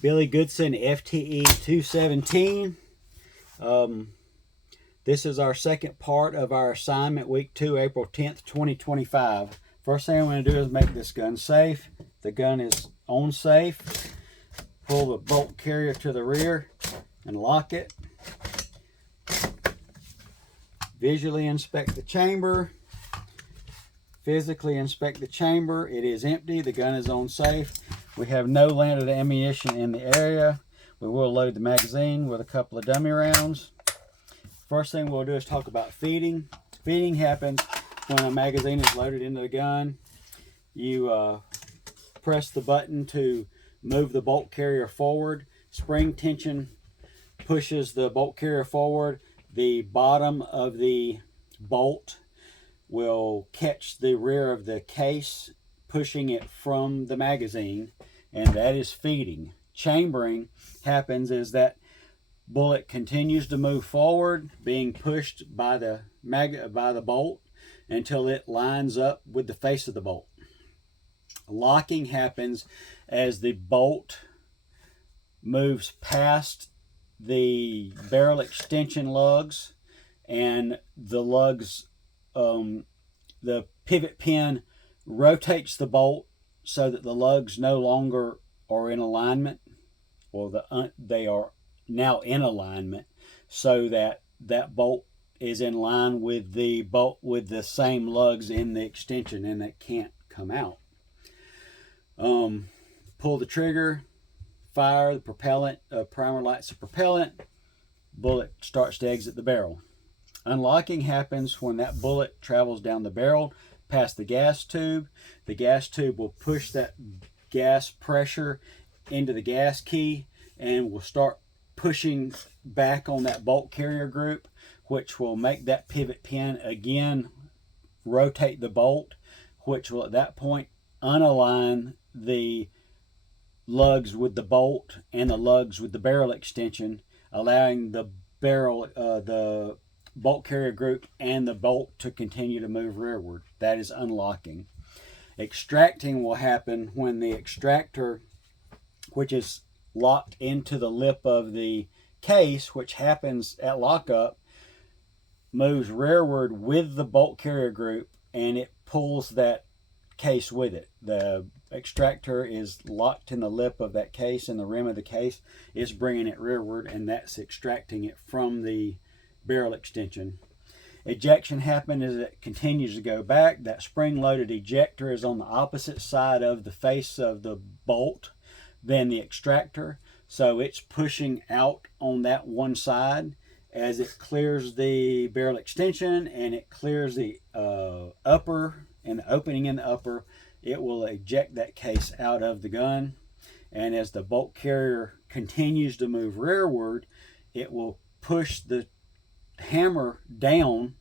Billy Goodson FTE 217. This is our second part of our assignment, week 2, April 10th, 2025. First thing I'm going to do is make this gun safe. The gun is on safe. Pull the bolt carrier to the rear and lock it. Visually inspect the chamber. Physically inspect the chamber. It is empty. The gun is on safe. We have no landed ammunition in the area. We will load the magazine with a couple of dummy rounds. First thing we'll do is talk about feeding. Feeding happens when a magazine is loaded into the gun. You press the button to move the bolt carrier forward. Spring tension pushes the bolt carrier forward. The bottom of the bolt will catch the rear of the case, pushing it from the magazine, and that is feeding. Chambering happens is that bullet continues to move forward, being pushed by the bolt until it lines up with the face of the bolt. Locking happens as the bolt moves past the barrel extension lugs, and the lugs, the pivot pin rotates the bolt so that the lugs no longer are in alignment, or they are now in alignment, so that that bolt is in line with the bolt with the same lugs in the extension, and that can't come out. Pull the trigger, fire the propellant, primer lights the propellant, bullet starts to exit the barrel. Unlocking happens when that bullet travels down the barrel past the gas tube. The gas tube will push that gas pressure into the gas key and will start pushing back on that bolt carrier group, which will make that pivot pin again rotate the bolt, which will at that point unalign the lugs with the bolt and the lugs with the barrel extension, allowing the bolt carrier group and the bolt to continue to move rearward. That is unlocking. Extracting will happen when the extractor, which is locked into the lip of the case, which happens at lockup, moves rearward with the bolt carrier group, and it pulls that case with it. The extractor is locked in the lip of that case, and the rim of the case is bringing it rearward, and that's extracting it from the barrel extension. Ejection happens as it continues to go back. That spring-loaded ejector is on the opposite side of the face of the bolt than the extractor, so it's pushing out on that one side. As it clears the barrel extension and it clears the upper and the opening in the upper, it will eject that case out of the gun. And as the bolt carrier continues to move rearward, it will push the hammer down,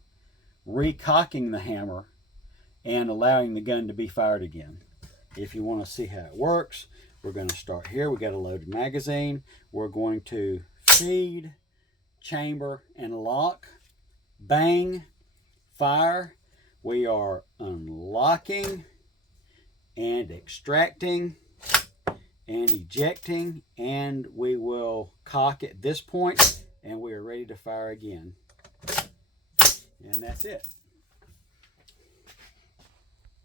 recocking the hammer and allowing the gun to be fired again. If you want to see how it works, we're going to start here. We got a loaded magazine. We're going to feed, chamber, and lock. Bang, fire. We are unlocking and extracting and ejecting, and we will cock at this point, and we are ready to fire again. And that's it.